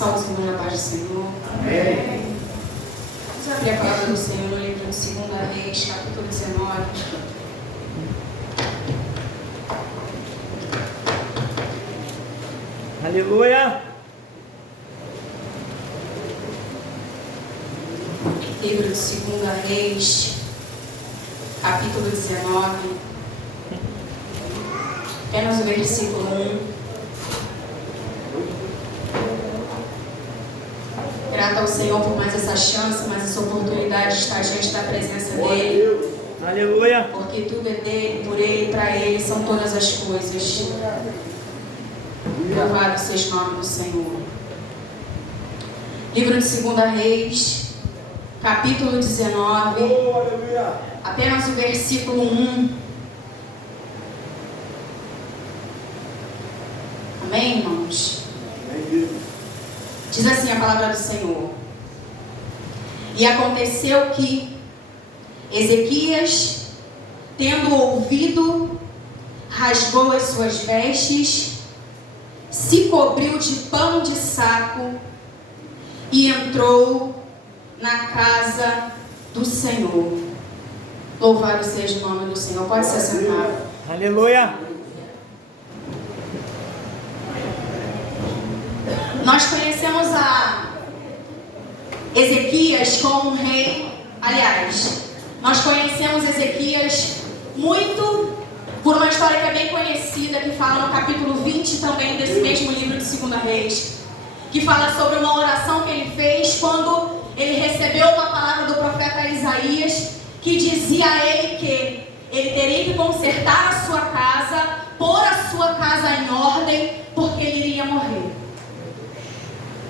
Salve, Senhor, na paz do Senhor. Amém. Vamos abrir a palavra do Senhor no livro de 2 Reis, capítulo 19. Aleluia. Livro de 2 Reis, capítulo 19. Apenas o versículo 1. Grata ao Senhor por mais essa chance, mais essa oportunidade de estar diante da presença dEle. Aleluia. Porque tudo é dEle, por Ele e para Ele são todas as coisas. Louvado seja o nome do Senhor. Livro de 2 Reis, capítulo 19. Apenas o versículo 1. Amém, irmãos? Diz assim a palavra do Senhor. E aconteceu que Ezequias, tendo ouvido, rasgou as suas vestes, se cobriu de pano de saco e entrou na casa do Senhor. Louvado seja o nome do Senhor. Pode se assentar. Aleluia. Nós conhecemos a Ezequias como um rei. Aliás, nós conhecemos Ezequias muito por uma história que é bem conhecida, que fala no capítulo 20 também desse mesmo livro de 2 Reis, que fala sobre uma oração que ele fez quando ele recebeu uma palavra do profeta Isaías, que dizia a ele que ele teria que consertar a sua casa, pôr a sua casa em ordem, porque ele iria morrer.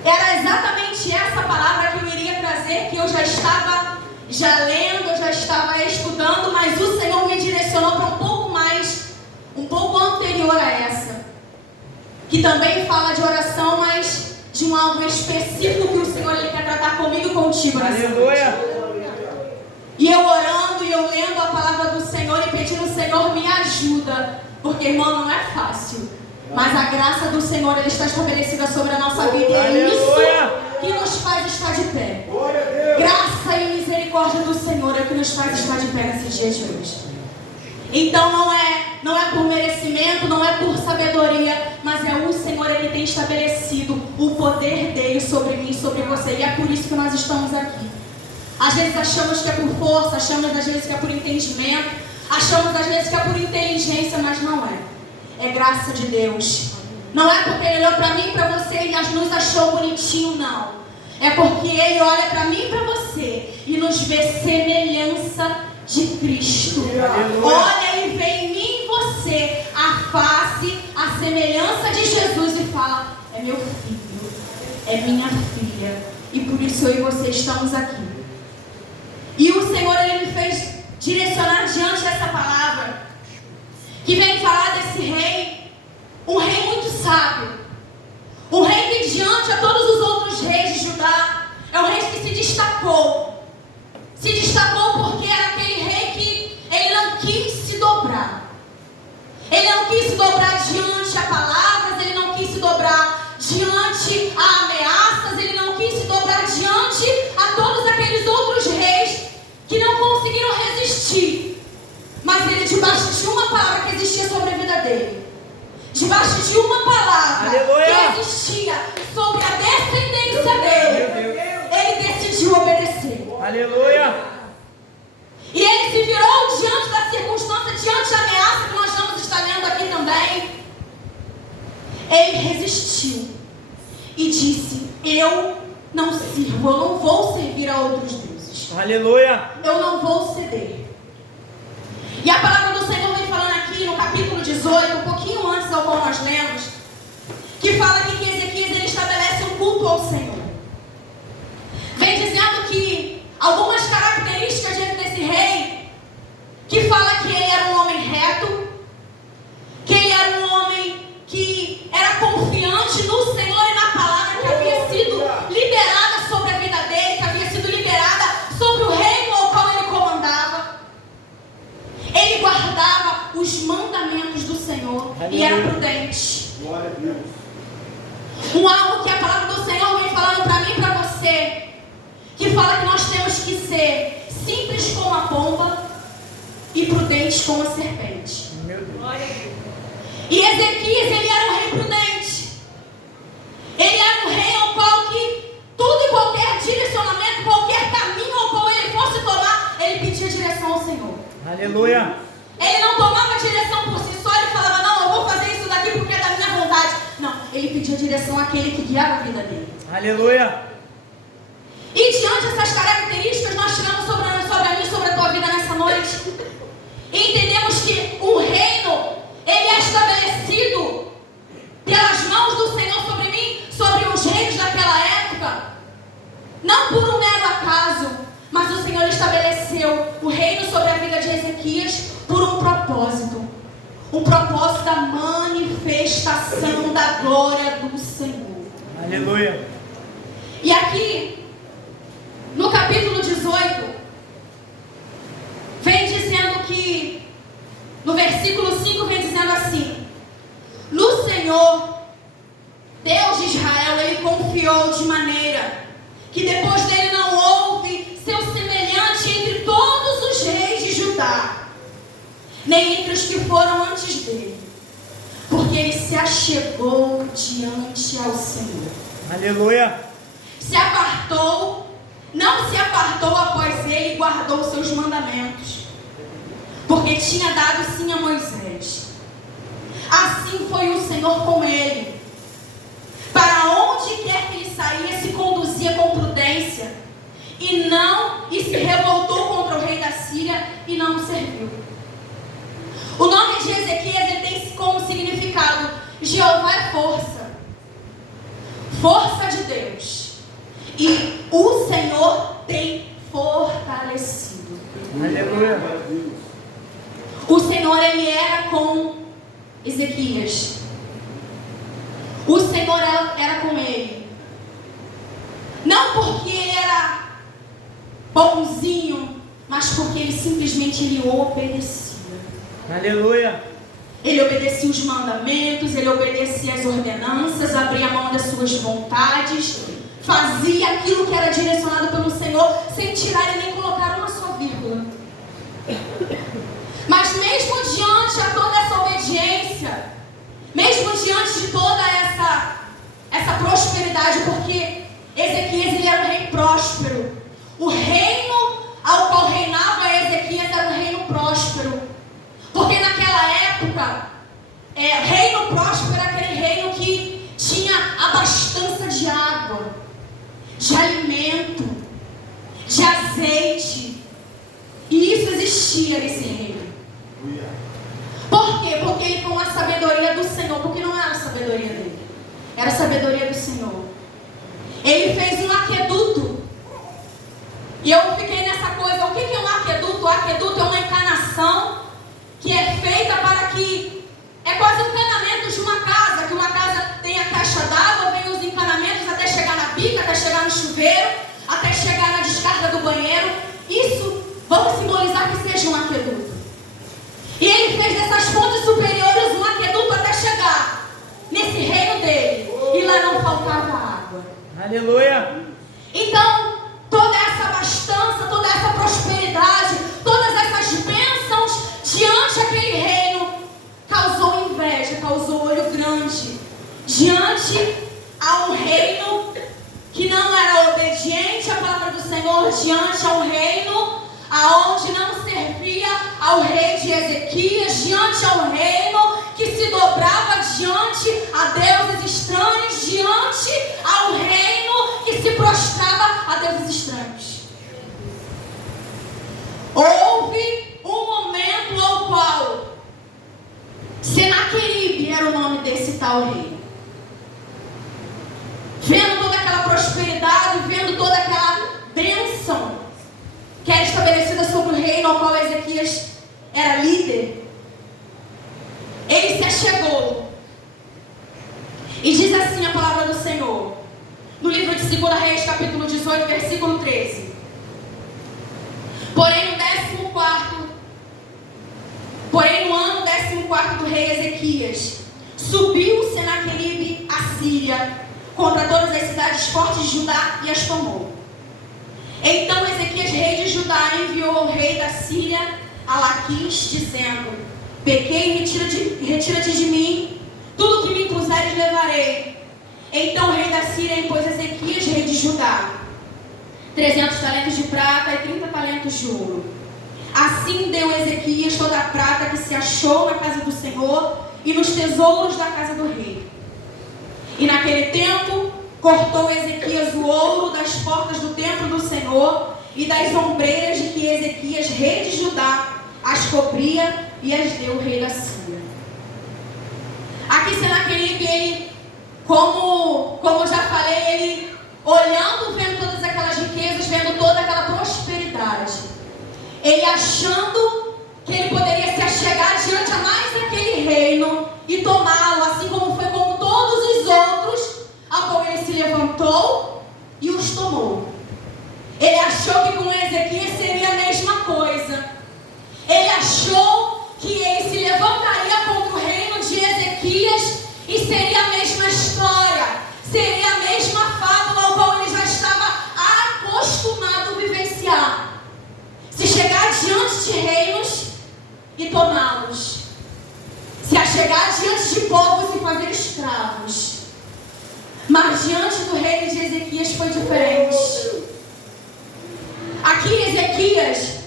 Era exatamente essa palavra que eu iria trazer, que eu já estava lendo, eu já estava estudando, mas o Senhor me direcionou para um pouco anterior a essa, que também fala de oração, mas de um algo específico que o Senhor ele quer tratar comigo e contigo nessa noite. E eu orando e eu lendo a palavra do Senhor e pedindo, Senhor, me ajuda, porque, irmão, não é fácil. Mas a graça do Senhor ele está estabelecida sobre a nossa vida. E é isso que nos faz estar de pé. Graça e misericórdia do Senhor é o que nos faz estar de pé nesses dias de hoje. Então não é por merecimento, não é por sabedoria, mas é o Senhor, ele tem estabelecido o poder dele sobre mim e sobre você. E é por isso que nós estamos aqui. Às vezes achamos que é por força, achamos às vezes que é por entendimento, achamos às vezes que é por inteligência, mas não é. É graça de Deus. Não é porque Ele olhou para mim e para você e nos achou bonitinho, não. É porque Ele olha para mim e para você e nos vê semelhança de Cristo. Olha e vê em mim e você a face, a semelhança de Jesus e fala, é meu filho, é minha filha. E por isso eu e você estamos aqui. E o Senhor, Ele me fez direcionar diante dessa palavra, que vem falar desse rei, um rei muito sábio, um rei que diante a todos os outros reis de Judá, é um rei que se destacou porque era aquele rei que ele não quis se dobrar, ele não quis se dobrar diante a palavras, ele não quis se dobrar diante a ameaças, ele não quis se dobrar diante a todos aqueles outros reis que não conseguiram resistir. Mas ele, debaixo de uma palavra que existia sobre a vida dele, debaixo de uma palavra que existia sobre a descendência dele, ele decidiu obedecer. Aleluia. E ele se virou diante da circunstância, diante da ameaça que nós vamos estar lendo aqui também. Ele resistiu e disse, eu não sirvo, eu não vou servir a outros deuses. Aleluia. Eu não vou ceder. E a palavra do Senhor vem falando aqui no capítulo 18, um pouquinho antes ao qual nós lemos, que fala aqui que Ezequias ele estabelece um culto ao Senhor. Vem dizendo que algumas características desse rei, que fala que ele era um homem reto, que ele era um homem que era confiante no Senhor e na palavra que havia sido liberada sobre a vida dele, que havia sido liberada sobre o reino ao qual ele comandava. Ele guardava os mandamentos do Senhor e era prudente. Glória a Deus. fala que nós temos que ser simples como a pomba e prudentes como a serpente. Meu Deus. E Ezequias, ele era um rei prudente. Ele era um rei ao qual que tudo e qualquer direcionamento, qualquer caminho ao qual ele fosse tomar, ele pedia direção ao Senhor. Aleluia. Ele não tomava direção por si só, ele falava, não, eu vou fazer isso daqui porque é da minha vontade. Não, ele pedia direção àquele que guiava a vida dele. Aleluia. E diante dessas características, nós tiramos sobre a mim, sobre a tua vida nessa noite. E entendemos que o reino, ele é estabelecido pelas mãos do Senhor sobre mim, sobre os reis daquela época. Não por um mero acaso, mas o Senhor estabeleceu o reino sobre a vida de Ezequias por um propósito. Um propósito da manifestação da glória do Senhor. Aleluia. E aqui, no capítulo 18, vem dizendo que, no versículo 5, vem dizendo assim: no Senhor, Deus de Israel, ele confiou de maneira que depois dele não houve seu semelhante entre todos os reis de Judá, nem entre os que foram antes dele, porque ele se achegou diante ao Senhor. Aleluia. Se apartou, não se apartou após ele e guardou seus mandamentos, porque tinha dado sim a Moisés. Assim foi o Senhor com ele. Para onde quer que ele saía, se conduzia com prudência, e se revoltou contra o rei da Síria e não o serviu. O nome de Ezequias, ele tem como significado: Jeová é força, força de Deus, e o Senhor tem fortalecido. Aleluia. O Senhor, ele era com Ezequias. O Senhor era com ele. Não porque ele era bonzinho, mas porque ele simplesmente obedecia. Aleluia. Ele obedecia os mandamentos, ele obedecia as ordenanças, abria mão das suas vontades, fazia aquilo que era direcionado pelo Senhor, sem tirar e nem colocar uma só vírgula. Mas mesmo diante de toda essa obediência, mesmo diante de toda essa prosperidade, porque Ezequias, ele era um rei próspero. O reino ao qual reinava Ezequias era um reino próspero. Porque naquela época, reino próspero era aquele reino que tinha abastança de água, de alimento, de azeite. E isso existia nesse reino. Por quê? Porque ele, com a sabedoria do Senhor, porque não era a sabedoria dele, era a sabedoria do Senhor, ele fez um aqueduto. E eu fiquei nessa coisa: o que é um aqueduto? O aqueduto é uma encanação que é feita para que, é quase um encanamento de uma casa, que uma casa tem a caixa d'água, vem os encanamentos até chegar na bica, até chegar no chuveiro, até chegar na descarga do banheiro. Isso vamos simbolizar que seja um aqueduto. E ele fez dessas fontes superiores um aqueduto até chegar nesse reino dele. E lá não faltava água. Aleluia. Então, toda essa abastança, toda essa prosperidade, todas essas bênçãos diante daquele reino causou inveja, causou olho grande. Diante a um reino que não era obediente à palavra do Senhor, diante a um reino aonde não servia ao rei de Ezequias, diante ao reino que se dobrava diante a deuses estranhos, diante ao reino que se prostrava a deuses estranhos. Houve um momento ao qual Senaqueribe era o nome desse tal rei. Vendo toda aquela prosperidade, vendo toda aquela bênção que era estabelecida sobre o reino ao qual Ezequias era líder, ele se achegou. E diz assim a palavra do Senhor, no livro de 2 Reis, capítulo 18, versículo 13. Porém no ano 14º do rei Ezequias, subiu Senaqueribe a Síria contra todas as cidades fortes de Judá e as tomou. Então Ezequias, rei de Judá, enviou ao rei da Síria a Laquis, dizendo: pequei, retira-te de mim, tudo que me impuseres levarei. Então o rei da Síria impôs a Ezequias, rei de Judá, 300 talentos de prata e 30 talentos de ouro. Assim deu Ezequias toda a prata que se achou na casa do Senhor e nos tesouros da casa do rei. E naquele tempo cortou Ezequias o ouro das portas do templo do Senhor e das ombreiras de que Ezequias, rei de Judá, as cobria e as deu ao rei da Síria. Aqui Senaqueribe, ele, como eu já falei, ele olhando, vendo todas aquelas riquezas, vendo toda aquela prosperidade, ele achando que ele poderia se achegar diante a mais daquele reino e tomá-lo, assim como foi com todos os outros, a qual ele se levantou e os tomou. Ele achou que com Ezequias seria a mesma coisa. Ele achou que ele se levantaria contra o reino de Ezequias e seria a mesma história, seria a mesma fábula ao qual ele já estava acostumado a vivenciar. Se chegar diante de reinos e tomá-los, se achegar diante de povos e fazer escravos. Mas diante do reino de Ezequias foi diferente. Aqui Ezequias,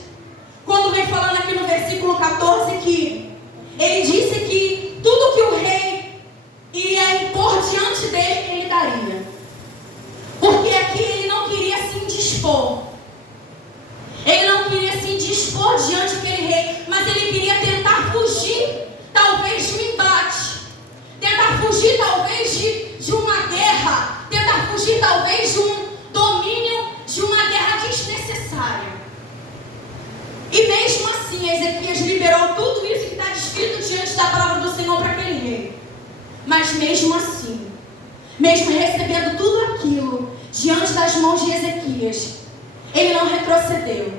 quando vem falando aqui no versículo 14, que ele disse que tudo que o rei iria impor diante dele, ele daria. Porque aqui ele não queria se indispor. Ele não queria se indispor diante daquele rei, mas ele queria tentar fugir, talvez, de um embate. Tentar fugir, talvez, de uma guerra. Tentar fugir, talvez, de um domínio, de uma guerra desnecessária. E mesmo assim, Ezequias liberou tudo isso que está escrito diante da palavra do Senhor para aquele rei. Mas mesmo assim, mesmo recebendo tudo aquilo diante das mãos de Ezequias, ele não retrocedeu.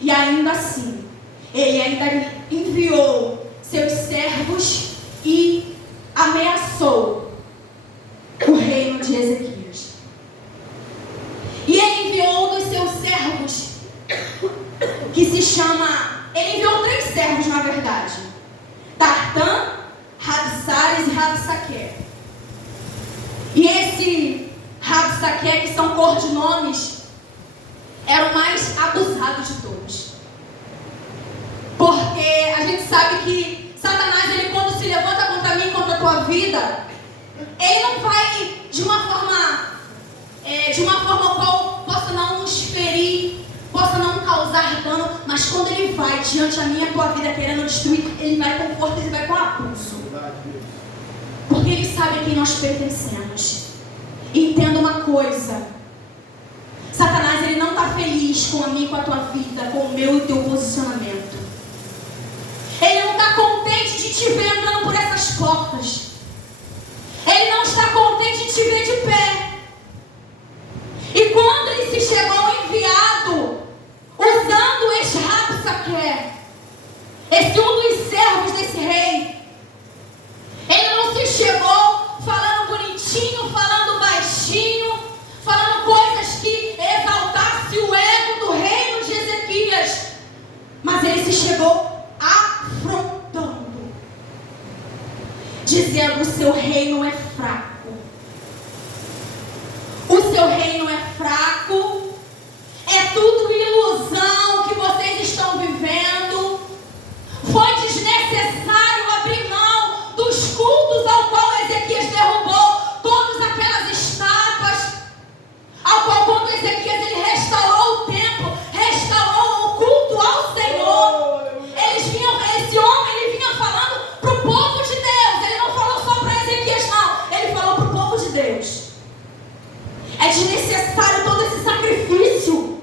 E ainda assim, ele ainda enviou seus servos e ameaçou o reino de Ezequias. E ele enviou um dos seus servos, que se chama... Ele enviou 3 servos, na verdade: Tartã, Rabsares e Rabsaque. E esse Rabsaque, que são codinomes, era o mais abusado de todos. Porque a gente sabe que Satanás, ele quando se levanta contra mim, contra a tua vida, ele não vai de uma forma qual possa não nos ferir, possa não causar dano, mas quando ele vai diante da minha e tua vida querendo destruir, ele vai com força, ele vai com abuso. Porque ele sabe a quem nós pertencemos. E entenda uma coisa: Satanás, ele não está feliz com a minha e com a tua vida, com o meu e o teu posicionamento. Ele não está contente de te ver andando por essas portas. Ele não está contente de te ver de pé. E quando ele se chegou enviado, usando este Rabsaque, esse um dos servos desse rei, ele não se chegou falando bonitinho, falando baixinho, falando coisas que exaltasse o ego do reino de Ezequias, mas ele se chegou afrontando, dizendo: o seu reino é fraco. O seu reino é fraco. É tudo ilusão que vocês estão vivendo. Foi desnecessário abrir mão dos cultos ao qual Ezequias derrubou todas aquelas estátuas, ao qual quando Ezequias ele restaurou o templo, restaurou o culto ao Senhor. Esse homem ele vinha falando para o povo de Deus. Ele não falou só para Ezequias, não. Ele falou para o povo de Deus. É desnecessário todo esse sacrifício,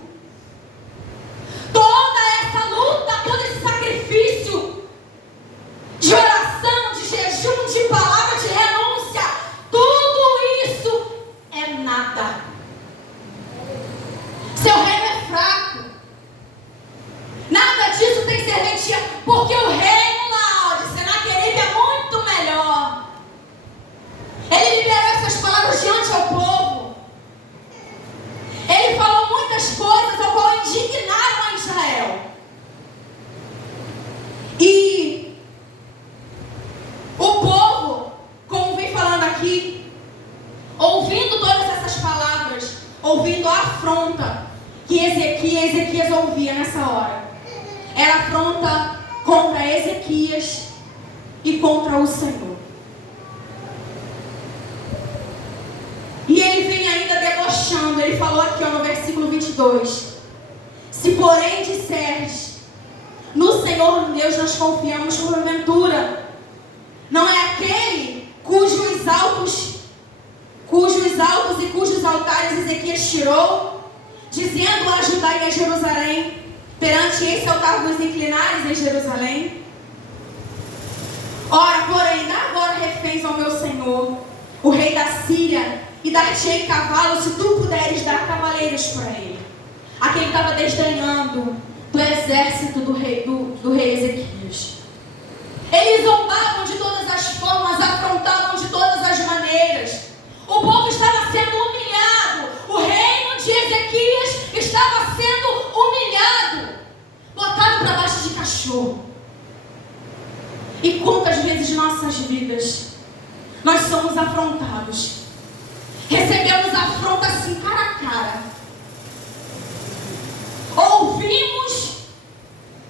toda essa luta, todo esse sacrifício de oração, de jejum, de palavra, de renúncia. Tudo isso é nada. Seu reino é fraco. Nada disso tem serventia, porque o reino lá de Senaqueribe é muito melhor. Ele liberou essas palavras diante ao povo. Ele falou muitas coisas ao indignaram a Israel. E o povo, como vem falando aqui, ouvindo todas essas palavras, ouvindo a afronta que Ezequias ouvia nessa hora, era afronta contra Ezequias e contra o Senhor. E ele vem ainda debochando. Ele falou aqui no versículo 22: se porém disseres, no Senhor Deus nós confiamos, porventura não é aquele cujos altos e cujos altares Ezequias tirou, dizendo a Judá e a Jerusalém, perante esse altar vos inclinares em Jerusalém? Ora, porém, dá agora reféns ao meu Senhor, o rei da Síria, e dar-te-ei cavalos, se tu puderes dar cavaleiros para ele. Aqui ele estava desdenhando do exército do rei Ezequias. Eles zombavam de todas as formas, afrontavam de todas as maneiras. O povo estava sendo humilhado. O reino de Ezequias estava sendo humilhado, botado para baixo de cachorro. E quantas vezes em nossas vidas nós somos afrontados, recebemos afronta assim cara a cara, ouvimos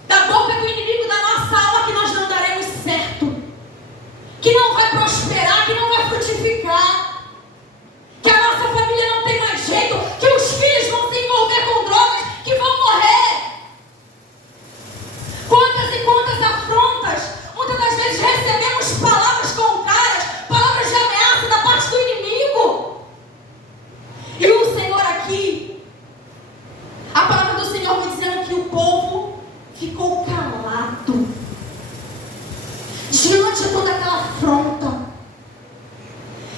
da boca do inimigo da nossa alma que nós não daremos certo, que não vai prosperar, que não vai frutificar, que a nossa família não tem mais jeito, que os filhos vão se envolver com drogas, que vão morrer. Quantas e quantas afrontas, muitas das vezes recebemos palavras contrárias, palavras de ameaça da parte do inimigo. E o Senhor aqui, a palavra do Senhor me dizendo que o povo ficou calado diante de toda aquela afronta,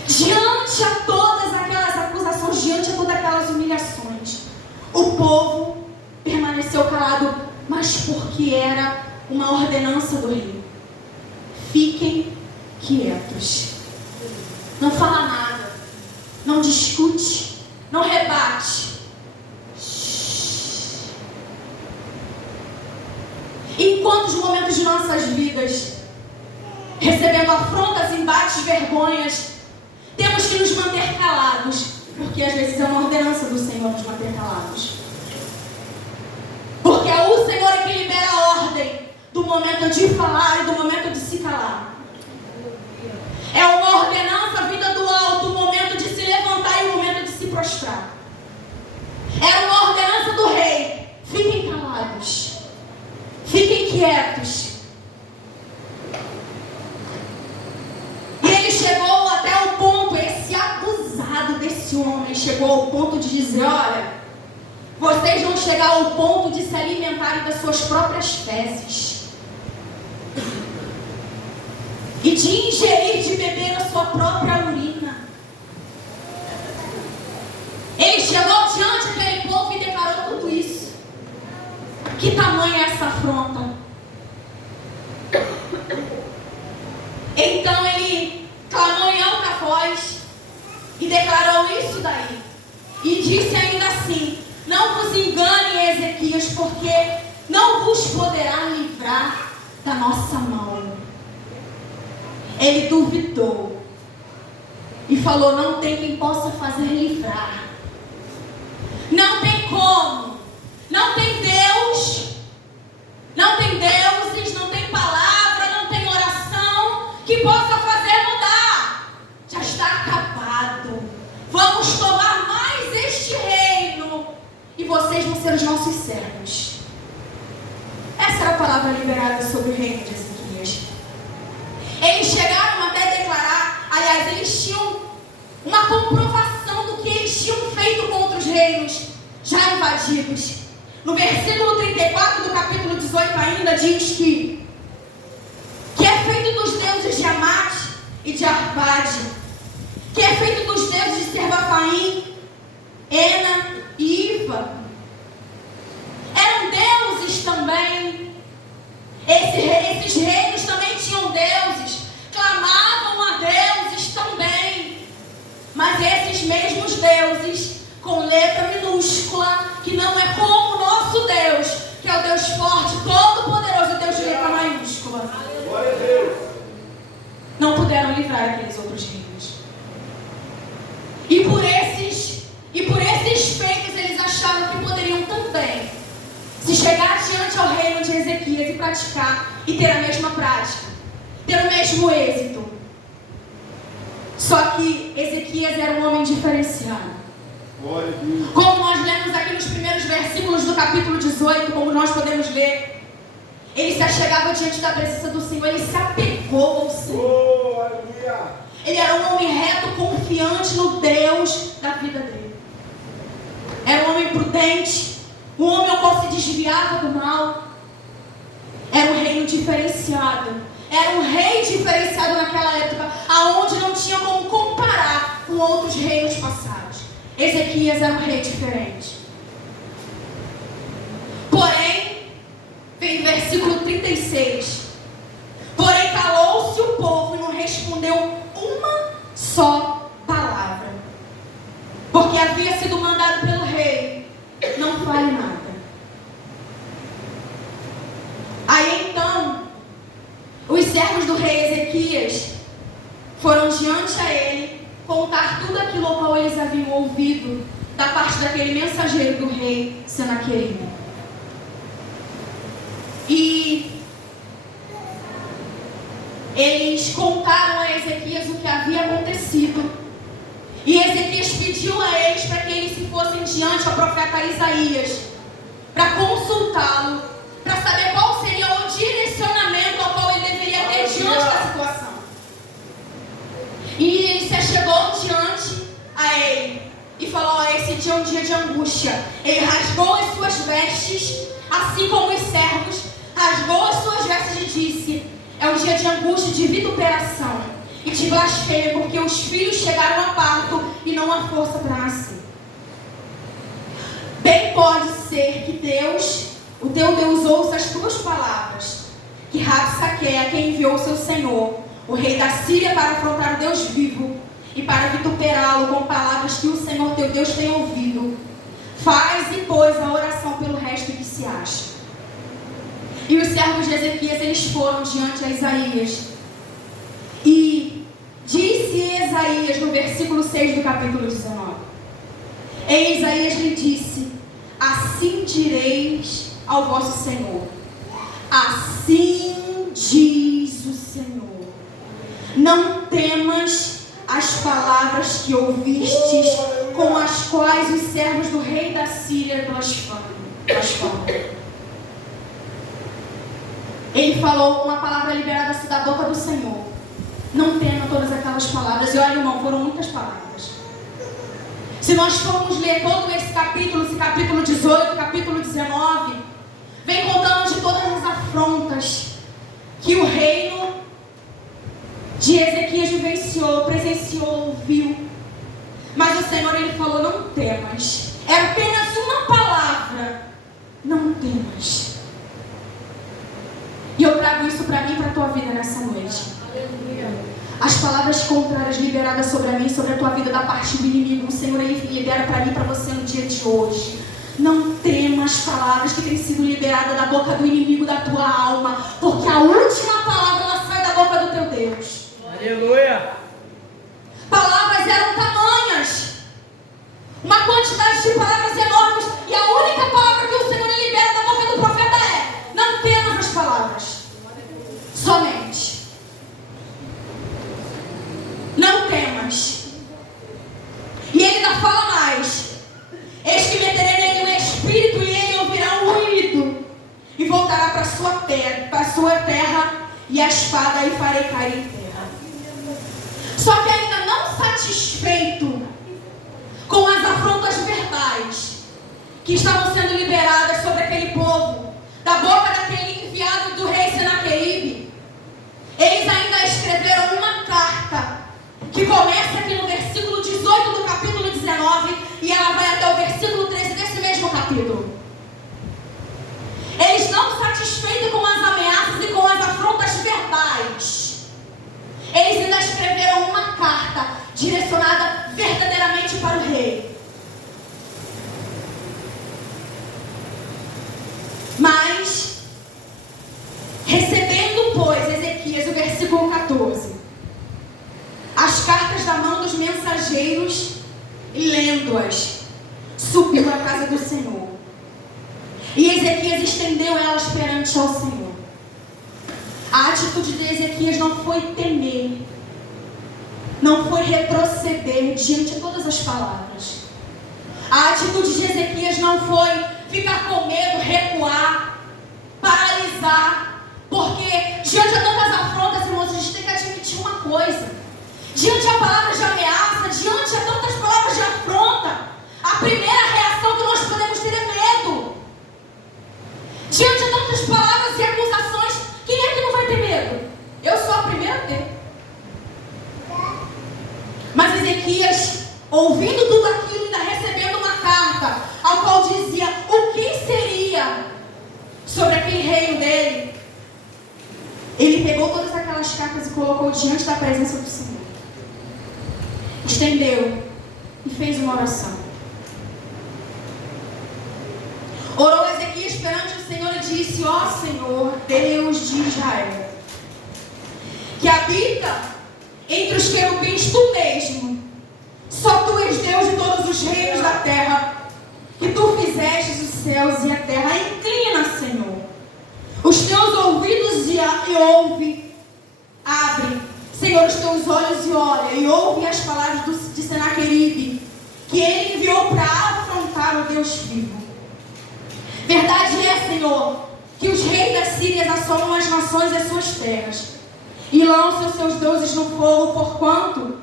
diante a todas aquelas acusações, diante a todas aquelas humilhações. O povo permaneceu calado, mas porque era uma ordenança do rei. Fiquem quietos. Não fala nada. Não discute. Não rebate. Em quantos momentos de nossas vidas, recebendo afrontas, embates, vergonhas, temos que nos manter calados, porque às vezes é uma ordenança do Senhor nos manter calados. Porque é o Senhor que libera a ordem do momento de falar e do momento de se calar. É uma ordenança vinda do alto, o momento de se levantar e o momento de se prostrar. Era uma ordenança do rei: fiquem calados, fiquem quietos. E ele chegou até o ponto, esse abusado desse homem chegou ao ponto de dizer: olha, vocês vão chegar ao ponto de se alimentarem das suas próprias fezes e de ingerir, de beber a sua própria urina. Ele chegou diante daquele povo e declarou tudo isso. Que tamanho é essa afronta? Então ele clamou em alta voz e declarou isso daí. E disse ainda assim: não vos engane, Ezequias, porque não vos poderá livrar da nossa mão. Ele duvidou e falou: não tem quem possa fazer livrar. Não tem como. Não tem Deus. Não tem deuses, não tem palavra, não tem oração que possa fazer mudar. Já está acabado. Vamos tomar mais este reino e vocês vão ser os nossos servos. Essa era a palavra liberada sobre o reino de Ezequias. Eles chegaram até declarar, aliás, eles tinham uma comprovação do que eles tinham feito contra os reinos já invadidos. No versículo 34 do capítulo 18 ainda diz que é feito dos deuses de Amate e de Arpade, que é feito dos deuses de Servafaim, Ena e Iva. Eram deuses também. Esses reinos também tinham deuses, clamavam a deuses também. Mas esses mesmos deuses, com letra minúscula, que não é como o nosso Deus, puderam livrar aqueles outros reinos. E por esses feitos eles acharam que poderiam também se chegar diante ao reino de Ezequias e praticar e ter a mesma prática, ter o mesmo êxito. Só que Ezequias era um homem diferenciado. Como nós lemos aqui nos primeiros versículos do capítulo 18, como nós podemos ler, ele se achegava diante da presença do Senhor, ele se apegou ao Senhor. Ele era um homem reto, confiante no Deus da vida dele. Era um homem prudente, um homem ao qual se desviava do mal. Era um reino diferenciado. Era um rei diferenciado naquela época, aonde não tinha como comparar com outros reinos passados. Ezequias era um rei diferente. Porém, vem versículo 36. Porém, calou-se o povo e não respondeu uma só palavra, porque havia sido mandado pelo rei: não fale nada. Aí então, os servos do rei Ezequias foram diante a ele contar tudo aquilo ao qual eles haviam ouvido da parte daquele mensageiro do rei Senaqueribe. E eles contaram a Ezequias o que havia acontecido. E Ezequias pediu a eles para que eles se fossem diante ao profeta Isaías, para consultá-lo, para saber qual seria o direcionamento ao qual ele deveria ter diante da situação. E ele se achegou diante a ele e falou: esse dia é um dia de angústia. Ele rasgou as suas vestes, assim como os servos, rasgou as suas vestes e disse: é um dia de angústia, de vituperação e de blasfêmia, porque os filhos chegaram a parto e não há força para nascer. Bem pode ser que Deus, o teu Deus, ouça as tuas palavras, que Rabsaque, a quem enviou seu senhor, o rei da Síria, para afrontar o Deus vivo e para vituperá-lo com palavras que o Senhor teu Deus tem ouvido. Faz, pois, a oração pelo resto que se acha. E os servos de Ezequias, eles foram diante a Isaías. E disse Isaías no versículo 6 do capítulo 19. E Isaías lhe disse: assim direis ao vosso Senhor: assim diz o Senhor, não temas as palavras que ouvistes, com as quais os servos do rei da Síria blasfemam. Ele falou uma palavra liberada da boca do Senhor. Não tema todas aquelas palavras. E olha, irmão, foram muitas palavras. Se nós formos ler todo esse capítulo 18, capítulo 19, vem contando de todas as afrontas que o reino de Ezequias vivenciou, presenciou, ouviu. Mas o Senhor, ele falou: não temas. Era apenas uma palavra: não temas. E eu trago isso para mim e para a tua vida nessa noite. As palavras contrárias liberadas sobre a mim, sobre a tua vida da parte do inimigo, o Senhor, ele libera para mim e para você no dia de hoje. Não tema as palavras que têm sido liberadas da boca do inimigo da tua alma, porque a última palavra, ela sai da boca do teu Deus. Aleluia. Palavras eram tamanhas, uma quantidade de palavras enormes, e a única palavra que o Senhor libera da boca do profeta é: não temas as palavras. Somente. Não temas. E ele ainda fala mais: eis que meterei nele um espírito, e ele ouvirá um ruído, e voltará para a sua terra, e a espada aí farei cair em terra. Só que ainda não satisfeito com as afrontas verbais que estavam sendo liberadas sobre aquele povo, da boca daquele enviado do rei Senaqueribe, eles ainda escreveram uma carta que começa aqui no versículo 18 do capítulo 19 e ela vai até o versículo 13 desse mesmo capítulo. Eles, não satisfeitos com as ameaças e com as afrontas verbais, eles ainda escreveram uma carta direcionada verdadeiramente para o rei. Mas, recebendo, pois, Ezequias, o versículo 14, mensageiros e lendo-as, subiu à casa do Senhor. E Ezequias estendeu elas perante ao Senhor. A atitude de Ezequias não foi temer, não foi retroceder diante de todas as palavras. A atitude de Ezequias não foi ficar com medo, recuar, paralisar, porque diante de tantas afrontas, irmãos, a gente tem que admitir uma coisa: diante a palavras de ameaça, diante a tantas palavras de afronta, a primeira reação que nós podemos ter é medo. Diante de tantas palavras e acusações, quem é que não vai ter medo? Eu sou a primeira a ter. Mas Ezequias, ouvindo tudo aquilo, ainda recebendo uma carta, a qual dizia o que seria sobre aquele reino dele, ele pegou todas aquelas cartas e colocou diante da presença do Senhor. Estendeu e fez uma oração. Orou Ezequias perante o Senhor e disse: ó Senhor, Deus de Israel, que habita entre os querubins, tu mesmo, só tu és Deus de todos os reinos da terra, que tu fizestes os céus e a terra. Inclina, Senhor, os teus ouvidos e ouve, abre, Senhor, os teus olhos e olha, e ouve as palavras de Senaqueribe, que ele enviou para afrontar o Deus vivo. Verdade é, Senhor, que os reis da Síria assolam as nações e as suas terras, e lançam seus deuses no fogo, porquanto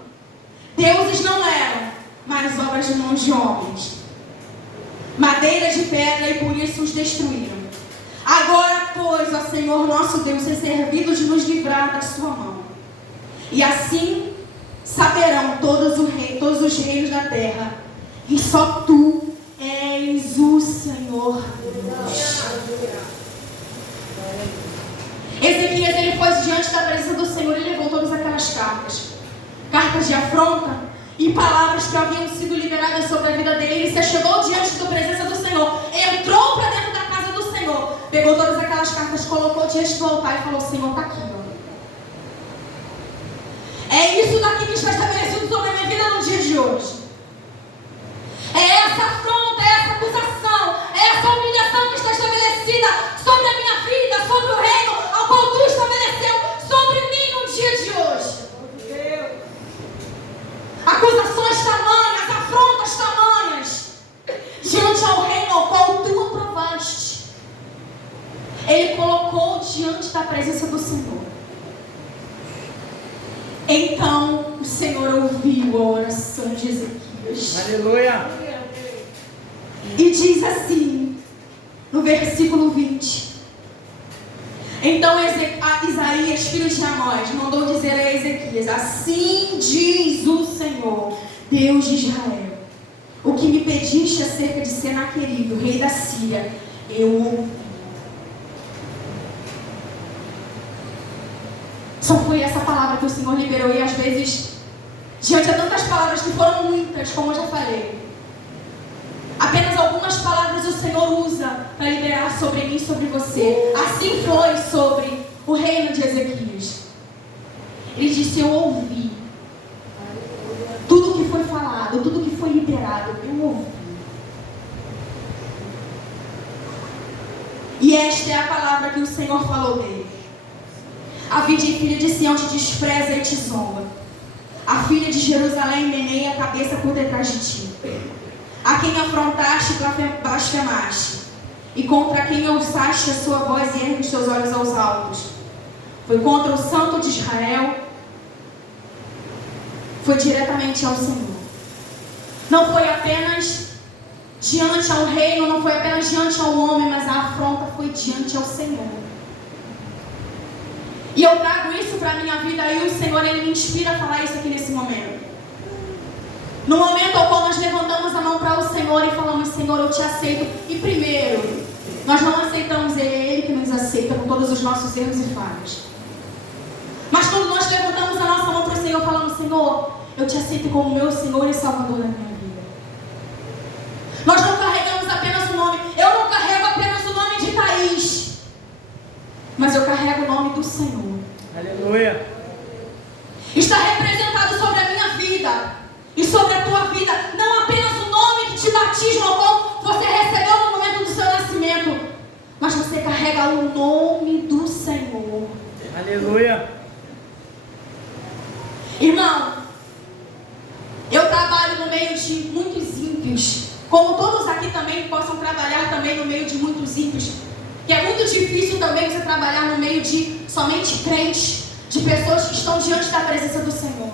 deuses não eram, mas obras de mãos de homens, madeira de pedra, e por isso os destruíram. Agora, pois, ó Senhor nosso Deus, é servido de nos livrar da sua mão, e assim saberão todos os reinos da terra, e só tu és o Senhor Deus. Ezequias, ele foi diante da presença do Senhor e levou todas aquelas cartas de afronta e palavras que haviam sido liberadas sobre a vida dele. Ele se chegou diante da presença do Senhor, entrou para dentro da casa do Senhor, pegou todas aquelas cartas, colocou diante do altar e falou: Senhor, está aqui, ó. É isso daqui que está estabelecido sobre a minha vida no dia de hoje. É essa afronta, é essa acusação, é essa humilhação que está estabelecida sobre a minha vida, sobre o reino ao qual tu estabeleceu sobre mim no dia de hoje. Acusações tamanhas, afrontas tamanhas, diante ao reino ao qual tu aprovaste. Ele colocou diante da presença do Senhor. Então o Senhor ouviu a oração de Ezequias. Aleluia. E diz assim, no versículo 20: então Isaías, filho de Amós, mandou dizer a Ezequias: assim diz o Senhor, Deus de Israel, o que me pediste acerca de Senaqueribe, rei da Síria, eu ouvi. Só foi essa palavra que o Senhor liberou, e às vezes, diante de tantas palavras que foram muitas, como eu já falei, apenas algumas palavras o Senhor usa para liberar sobre mim e sobre você. Assim foi sobre o reino de Ezequias. Ele disse: eu ouvi tudo que foi falado, tudo que foi liberado, eu ouvi. E esta é a palavra que o Senhor falou dele: a virgem filha de Sião te despreza e te zomba, a filha de Jerusalém meneia a cabeça por detrás de ti, a quem afrontaste e blasfemaste, e contra quem alçaste a sua voz e ergue os teus olhos aos altos. Foi contra o Santo de Israel, foi diretamente ao Senhor. Não foi apenas diante ao reino, não foi apenas diante ao homem, mas a afronta foi diante ao Senhor. E eu trago isso para a minha vida, e o Senhor, Ele me inspira a falar isso aqui nesse momento. No momento ao qual nós levantamos a mão para o Senhor e falamos: Senhor, eu te aceito. E primeiro, nós não aceitamos Ele, é Ele que nos aceita com todos os nossos erros e falhas. Mas quando nós levantamos a nossa mão para o Senhor, falamos: Senhor, eu te aceito como meu Senhor e Salvador da minha vida. Nós não carregamos apenas o nome. Eu não carrego apenas o nome de Thaís, mas eu carrego o nome do Senhor. Aleluia. Está representado sobre a minha vida e sobre ao nome do Senhor. Aleluia. Irmão, eu trabalho no meio de muitos ímpios, como todos aqui também possam trabalhar também no meio de muitos ímpios, que é muito difícil também você trabalhar no meio de somente crentes, de pessoas que estão diante da presença do Senhor.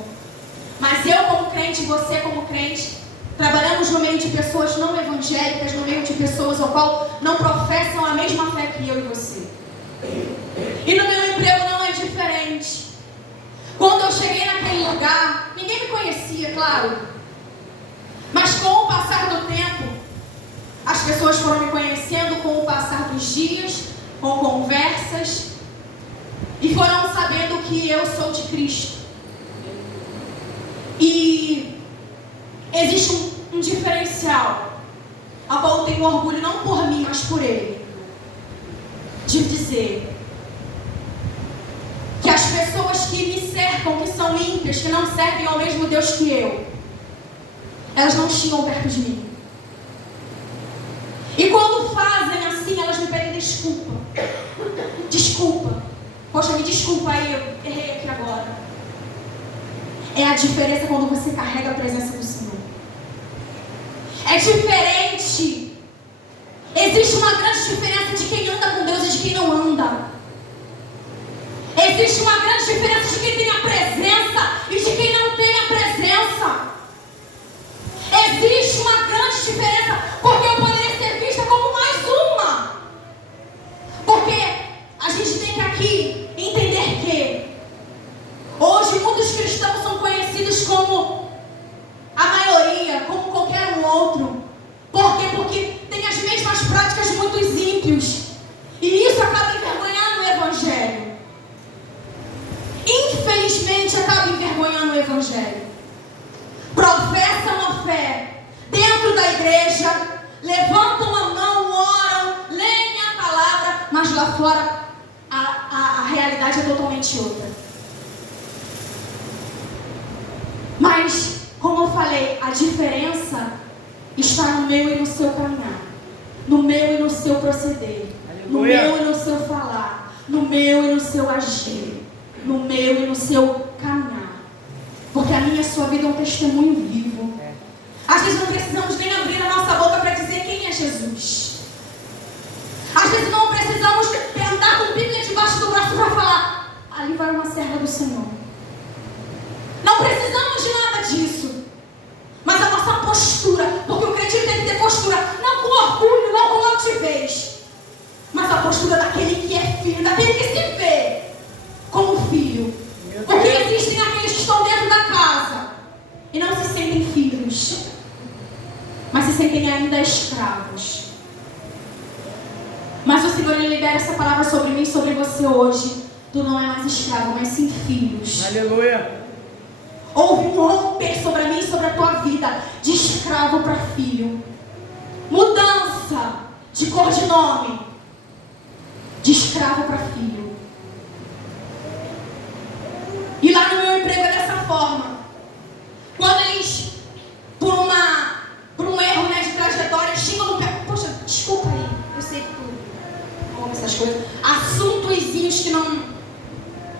Mas eu como crente, você como crente, trabalhamos no meio de pessoas não evangélicas, no meio de pessoas ao qual não professam a mesma fé que eu e você. E no meu emprego não é diferente. Quando eu cheguei naquele lugar, ninguém me conhecia, claro. Mas com o passar do tempo, as pessoas foram me conhecendo com o passar dos dias, com conversas, e foram sabendo que eu sou de Cristo. E existe um diferencial, a qual eu tenho orgulho não por mim, mas por Ele, de dizer que as pessoas que me cercam, que são ímpias, que não servem ao mesmo Deus que eu, elas não chegam perto de mim. E quando fazem assim, elas me pedem desculpa. Desculpa. Poxa, me desculpa aí, eu errei aqui agora. É a diferença quando você carrega a presença do Senhor. É diferente. Existe uma grande diferença de quem anda com Deus e de quem não anda. Existe uma grande diferença de quem tem a presença e de quem não tem a presença. Existe uma grande diferença, porque eu poderia ser vista como mais uma. Porque a gente tem que aqui entender que hoje muitos cristãos são conhecidos como a maioria, como qualquer um outro. Por quê? Porque tem as mesmas práticas de muitos ímpios. E isso acaba envergonhando o Evangelho. Infelizmente acaba envergonhando o Evangelho. Professam a fé dentro da igreja, levantam a mão, oram, leem a palavra, mas lá fora a realidade é totalmente outra. Mas, como eu falei, a diferença está no meu e no seu caminhar, no meu e no seu proceder, no meu e no seu falar, no meu e no seu agir, no meu e no seu caminhar. Porque a minha e a sua vida é um testemunho vivo. Às vezes não precisamos nem abrir a nossa boca para dizer quem é Jesus. Às vezes não precisamos andar com Bíblia debaixo do braço para falar: ali vai uma serva do Senhor. Não precisamos de nada disso. Mas a nossa postura, porque o crente tem que ter postura, não com orgulho, não com altivez, mas a postura daquele que é filho, daquele que se vê como filho. Porque existem aqueles que estão dentro da casa e não se sentem filhos, mas se sentem ainda escravos. Mas o Senhor, Ele libera essa palavra sobre mim e sobre você hoje. Tu não é mais escravo, mas sim filhos. Aleluia. Houve um romper sobre mim e sobre a tua vida, de escravo para filho. Mudança de cor de nome, de escravo para filho. E lá no meu emprego é dessa forma. Quando eles, por um erro, né, de trajetória, xingam no pé. Poxa, desculpa aí, eu sei que tu ouve essas coisas. Assuntozinhos que não...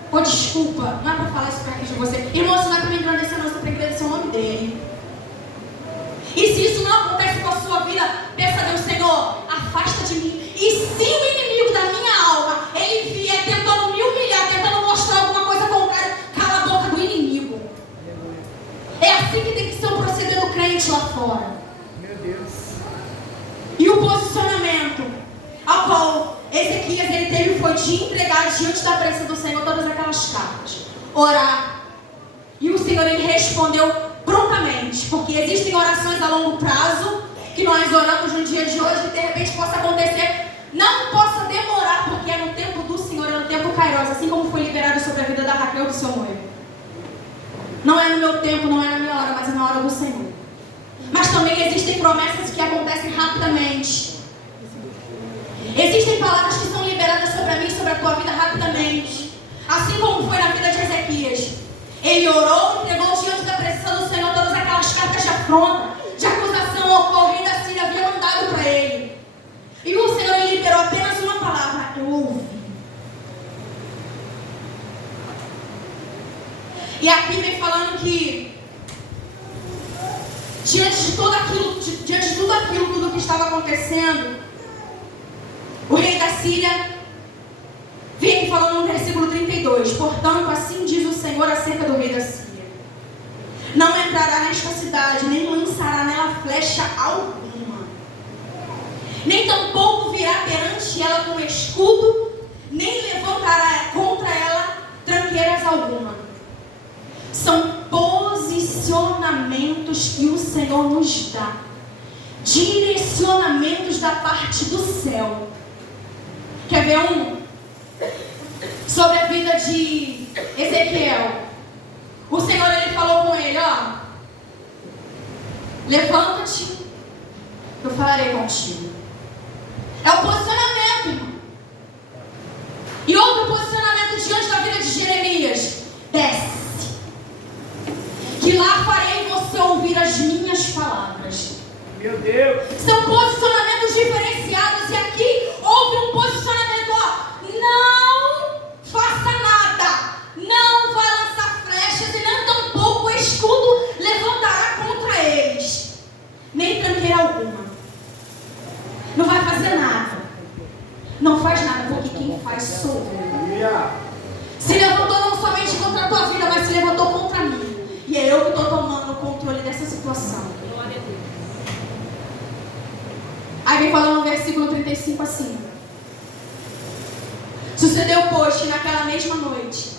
Pô, desculpa, não é para falar isso perto de você. Irmão, isso não é para me engrandecer, não, isso é para engrandecer o nome dele. E se isso não acontece com a sua vida, peça a Deus: Senhor, afasta de mim. E se o inimigo da minha alma, ele vier tentando me humilhar, tentando mostrar alguma coisa contrária, cala a boca do inimigo. É assim que tem que ser o proceder do crente lá fora. Meu Deus. E o posicionamento ao qual Ezequias ele teve foi de entregar diante da presença do Senhor todas aquelas cartas, orar. E o Senhor, Ele respondeu prontamente, porque existem orações a longo prazo que nós oramos no dia de hoje e de repente possa acontecer, não possa demorar, porque é no tempo do Senhor, é no tempo Kairos, assim como foi liberado sobre a vida da Raquel, do seu noivo. Não é no meu tempo, não é na minha hora, mas é na hora do Senhor. Mas também existem promessas que acontecem rapidamente. Existem palavras que são liberadas sobre mim e sobre a tua vida rapidamente. Assim como foi na vida de Ezequias. Ele orou, entregou diante da presença do Senhor todas aquelas cartas de afronta, de acusação ao qual o rei da Síria havia mandado para ele. E o Senhor, Ele liberou apenas uma palavra: eu E aqui vem falando que diante de tudo aquilo, tudo que estava acontecendo, o rei da Síria vem falando no versículo 32: portanto, assim diz o Senhor acerca do rei da Síria: não entrará nesta cidade, nem lançará nela flecha alguma, nem tampouco virá perante ela com escudo, nem levantará contra ela tranqueiras alguma. São posicionamentos que o Senhor nos dá, direcionamentos da parte do céu. Quer ver um? Sobre a vida de Ezequiel. O Senhor, ele falou com ele, ó: levanta-te, eu falarei contigo. É o posicionamento, irmão. E outro posicionamento diante da vida de Jeremias: desce, que lá farei você ouvir as minhas palavras. Meu Deus. São posicionamentos diferenciados. E aqui houve um posicionamento, ó: não faça nada, não vai lançar flechas, e nem tampouco o escudo levantará contra eles, nem tranqueira alguma. Não vai fazer nada, não faz nada, porque quem faz sou eu. Se levantou não somente contra a tua vida, mas se levantou contra mim, e é eu que estou tomando o controle dessa situação. Aí vem falando no versículo 35 assim: sucedeu, pois, que naquela mesma noite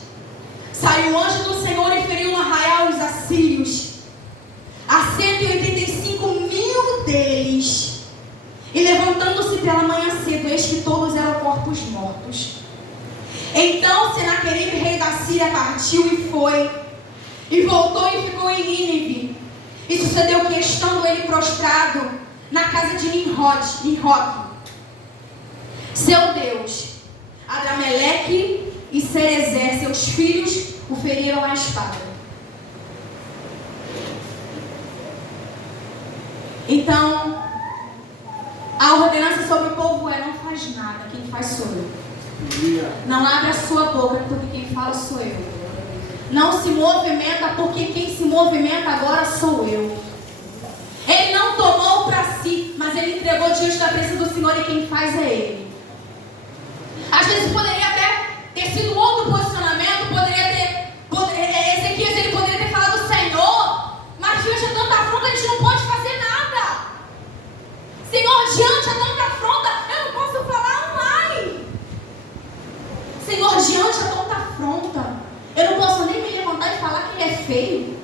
saiu o anjo do Senhor e feriu no arraial os assírios, a 185.000 deles. E levantando-se pela manhã cedo, eis que todos eram corpos mortos. Então Senaqueribe, rei da Síria, partiu e foi, e voltou e ficou em Nínive. E sucedeu que, estando ele prostrado na casa de Nimrod, seu Deus, Adrameleque e Cerezer, seus filhos, o feriram à espada. Então, a ordenança sobre o povo é: não faz nada, quem faz sou eu. Não abre a sua boca, porque quem fala sou eu. Não se movimenta, porque quem se movimenta agora sou eu. Ele não tomou para si, mas ele entregou diante da presença do Senhor, e quem faz é ele. Às vezes poderia até ter sido outro posicionamento, Ezequias, ele poderia ter falado: Senhor, mas diante de tanta afronta a gente não pode fazer nada. Senhor, diante de tanta afronta eu não posso falar um ai. Senhor, diante de tanta afronta eu não posso nem me levantar e falar que ele é feio.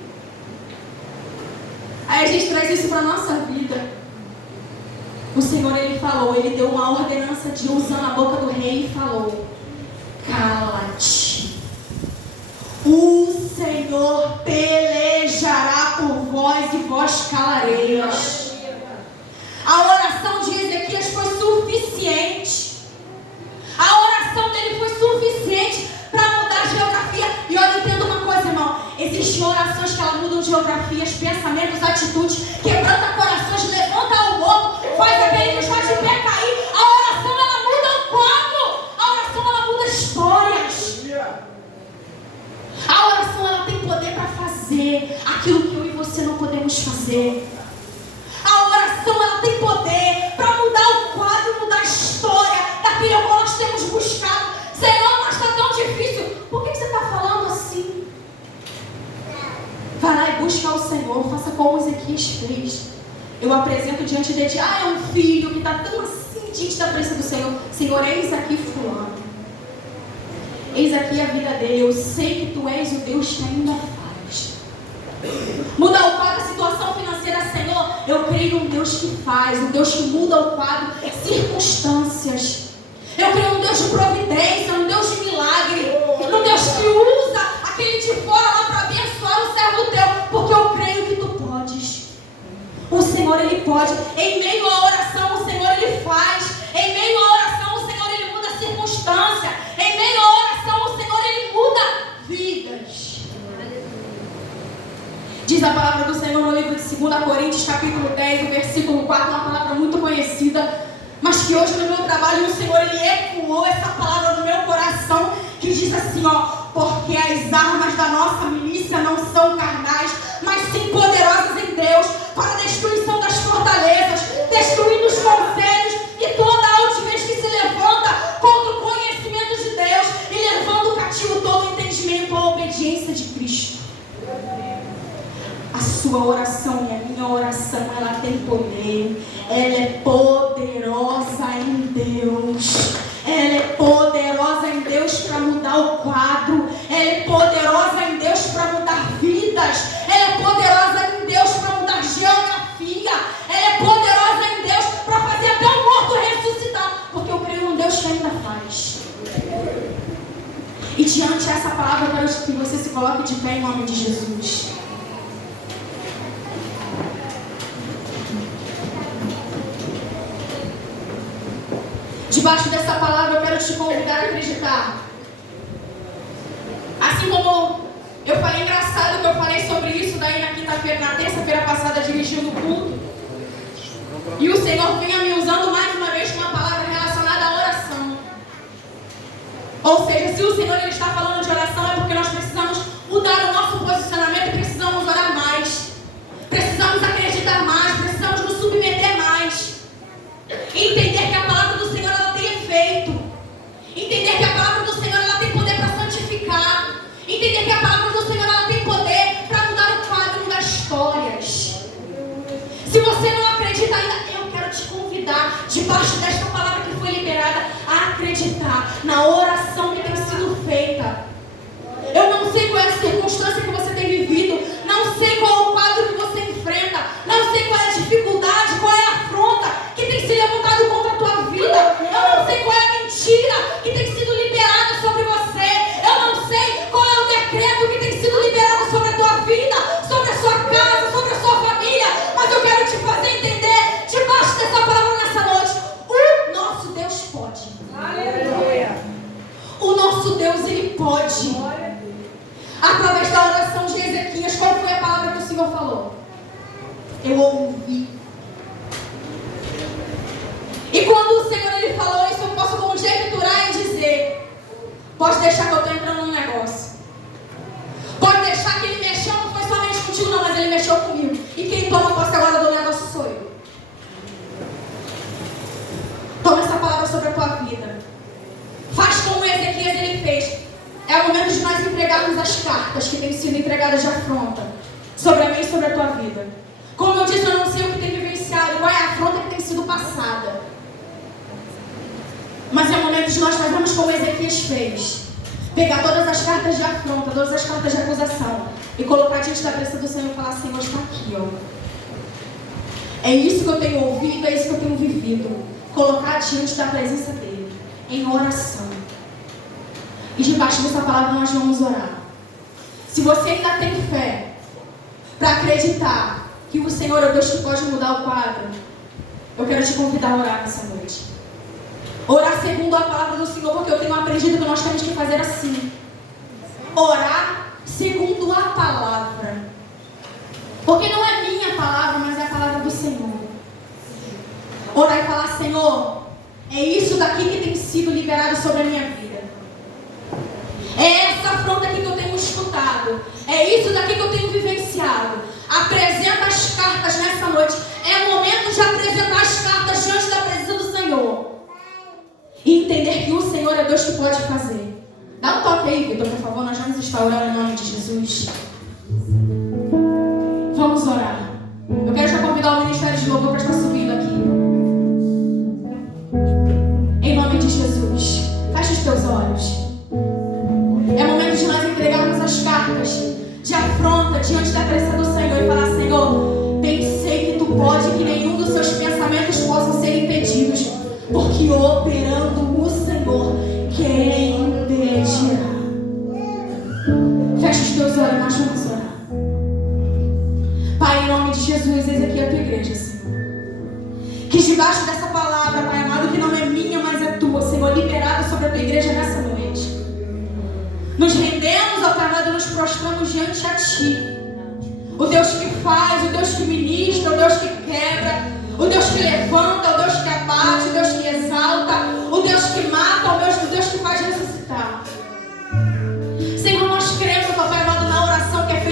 Aí a gente traz isso para a nossa vida. O Senhor, ele falou, ele deu uma ordenança de usando a boca do rei e falou: cala-te. O Senhor pelejará por vós e vós calareis. A oração de Ezequias foi suficiente. A oração dele foi suficiente para mudar a geografia. E olha, entenda uma coisa, irmão: existem orações que elas mudam geografias, pensamentos, atitudes, quebranta corações, levanta o morro, faz aquele que está de pé cair. A oração, ela muda o quadro. A oração, ela muda histórias. A oração, ela tem poder para fazer aquilo que eu e você não podemos fazer. A oração, ela tem poder para mudar o quadro, mudar a história daquilo que nós temos buscado. Senhor, mas está tão difícil. Por que você está falando assim? Vai lá e busca o Senhor. Faça como Ezequias fez. Eu apresento diante de ti: é um filho que está tão assim diante da presença do Senhor. Senhor, eis aqui fulano. Eis aqui a vida dele. Eu sei que tu és o Deus que ainda faz. Muda o quadro, a situação financeira, Senhor. Eu creio num Deus que faz, um Deus que muda o quadro, circunstâncias. Eu creio num Deus de providência, num Deus de milagre, num Deus que usa aquele de fora lá para abençoar o servo teu, porque eu creio que tu podes. O Senhor, ele pode. Em meio à oração, o Senhor, ele faz. Em meio à oração, o Senhor, ele muda a circunstância. Em meio à oração, o Senhor, ele muda vidas. Diz a palavra do Senhor no livro de 2 Coríntios, capítulo 10, o versículo 4, uma palavra muito conhecida, mas que hoje no meu trabalho o Senhor, ele ecoou essa palavra no meu coração, que diz assim, ó: porque as armas da nossa milícia milícia não são carnais, mas sim poderosas em Deus, para a destruição das fortalezas, destruindo os conselhos e toda a altivez que se levanta contra o conhecimento de Deus e levando cativo todo o entendimento à obediência de Cristo. A sua oração e a minha oração, ela tem poder. Ela é poderosa em Deus. Ela é poderosa em Deus para mudar o quadro. Ela é poderosa em Deus para mudar vidas. Ela é poderosa em Deus para mudar geografia. Ela é poderosa em Deus para fazer até o morto ressuscitar. Porque eu creio num Deus que ainda faz. E diante dessa palavra, eu quero que você se coloque de pé em nome de Jesus. Debaixo dessa palavra eu quero te convidar a acreditar. Assim como eu falei, engraçado que eu falei sobre isso daí na quinta-feira, na terça-feira passada, dirigindo o culto. E o Senhor vinha me usando mais uma vez com uma palavra relacionada à oração. Ou seja, se o Senhor ele está falando de oração, é porque nós precisamos mudar o nosso posicionamento e precisamos orar mais. Precisamos acreditar mais, precisamos nos submeter mais. Entender que a palavra do Senhor ela tem efeito. Entender que a palavra do Senhor ela tem poder para santificar. Entender que a palavra do Senhor ela tem poder para mudar o quadro, mudar histórias. Se você não acredita ainda, eu quero te convidar, debaixo desta palavra que foi liberada, a acreditar na oração que tem sido feita. Eu não sei qual é a circunstância que você tem vivido, não sei qual é o quadro que você enfrenta, não sei qual é a dificuldade, qual é a afronta que tem se levantado contra a tua vida. Eu não sei qual é a mentira que tem sido liberada sobre você. Eu não sei qual é o decreto que tem sido liberado sobre a tua vida, sobre a sua casa, sobre a sua família. Mas eu quero te fazer entender, debaixo dessa palavra nessa noite, o nosso Deus pode. Aleluia. O nosso Deus, ele pode. Através da oração de Ezequias, qual foi a palavra que o Senhor falou? Eu ouvi. E quando o Senhor ele falou isso, eu posso conjecturar e dizer: pode deixar que eu estou entrando num negócio. Pode deixar que ele mexeu, não foi somente contigo não, mas ele mexeu comigo. E quem toma posse agora do negócio sou eu. Toma essa palavra sobre a tua vida. Faz como Ezequias ele fez. É o momento de nós entregarmos as cartas que têm sido entregadas de afronta sobre a minha e sobre a tua vida. Como eu disse, eu não sei o que tem vivenciado, qual é a afronta que tem sido passada. Mas é o momento de nós fazermos como Ezequias fez. Pegar todas as cartas de afronta, todas as cartas de acusação e colocar diante da presença do Senhor e falar: Senhor, está aqui, ó. É isso que eu tenho ouvido, é isso que eu tenho vivido. Colocar diante da presença dele, em oração. E debaixo dessa palavra nós vamos orar. Se você ainda tem fé para acreditar que o Senhor é o Deus que pode mudar o quadro, eu quero te convidar a orar nessa noite. Orar segundo a palavra do Senhor, porque eu tenho aprendido que nós temos que fazer assim. Orar segundo a palavra. Porque não é minha palavra, mas é a palavra do Senhor. Orar e falar: Senhor, é isso daqui que tem sido liberado sobre a minha vida. É essa afronta aqui que eu tenho escutado. É isso daqui que eu tenho vivenciado. Apresenta as cartas nessa noite. É o momento de apresentar as cartas diante da presença do Senhor. E entender que o Senhor é Deus que pode fazer. Dá um toque aí, Vitor, por favor. Nós vamos estar orando em nome de Jesus. Vamos orar. Eu quero já convidar o Ministério de Louvor para estar subindo aqui. Em nome de Jesus. Feche os teus olhos. É momento de nós entregarmos as cartas de afronta diante da presença do Senhor e falar: Senhor, pensei que tu pode, que nenhum dos seus pensamentos possam ser impedidos, porque operando o Senhor, quem impedirá? Fecha os teus olhos, nós vamos orar. Pai, em nome de Jesus, eis aqui a tua igreja, Senhor. Que debaixo dessa palavra, Pai amado, que não é minha, mas é tua, Senhor, liberada sobre a tua igreja nessa noite. Nos rendemos, ó Pai amado, e nos prostramos diante a Ti. O Deus que faz, o Deus que ministra, o Deus que quebra, o Deus que levanta, o Deus que abate, o Deus que exalta, o Deus que mata, o Deus que faz ressuscitar. Senhor, nós cremos, ó Pai amado, na oração que é feita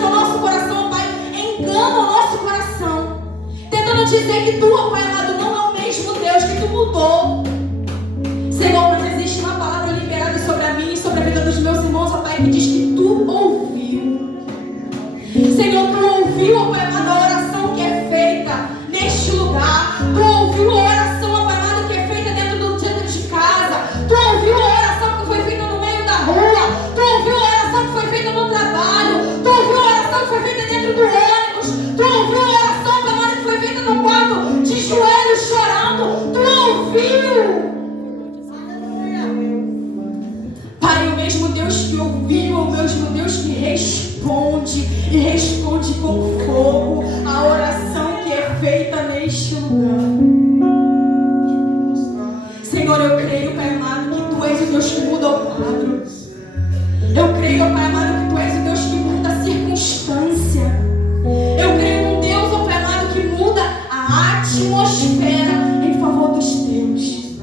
coisas ao nosso coração, ó Pai, enganam o nosso coração, tentando dizer que Tu, ó Pai amado, não é o mesmo Deus, que Tu mudou. Senhor, mas existe uma palavra liberada sobre a mim e sobre a vida dos meus irmãos, ó Pai, que diz que Tu ouviu. Senhor, Tu ouviu, ó Pai amado, a oração que é feita neste lugar. Tu ouviu a oração, ó Pai amado, que é feita dentro de casa. Tu ouviu a oração que foi feita no meio da rua. Tu ouviu a oração que foi feita no trabalho. Tu ouviu a oração que foi feita dentro do ônibus. Tu ouviu a oração, Pai amado, que foi feita no quarto de joelhos chorando. Tu ouviu. Pai, o mesmo Deus que ouviu, o mesmo Deus que responde, e responde com fogo a oração que é feita neste lugar. Senhor, eu creio, Pai amado, que Tu és o Deus que muda o quadro. Eu creio, Pai amado, que Tu és o Deus que muda a circunstância. Eu creio num Deus, ó Pai amado, que muda a atmosfera em favor dos Teus.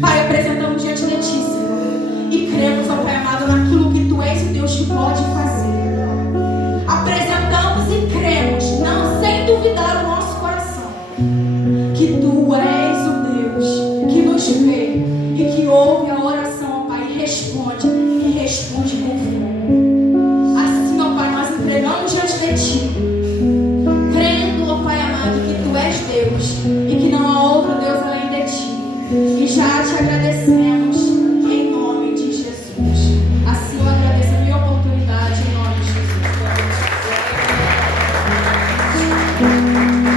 Pai, apresentamos diante de Ti, Senhor, e cremos, ó Pai amado, naquilo que Tu és o Deus que pode fazer. Apresentamos e cremos, não sem duvidar o nosso coração, que Tu és o Deus que nos vê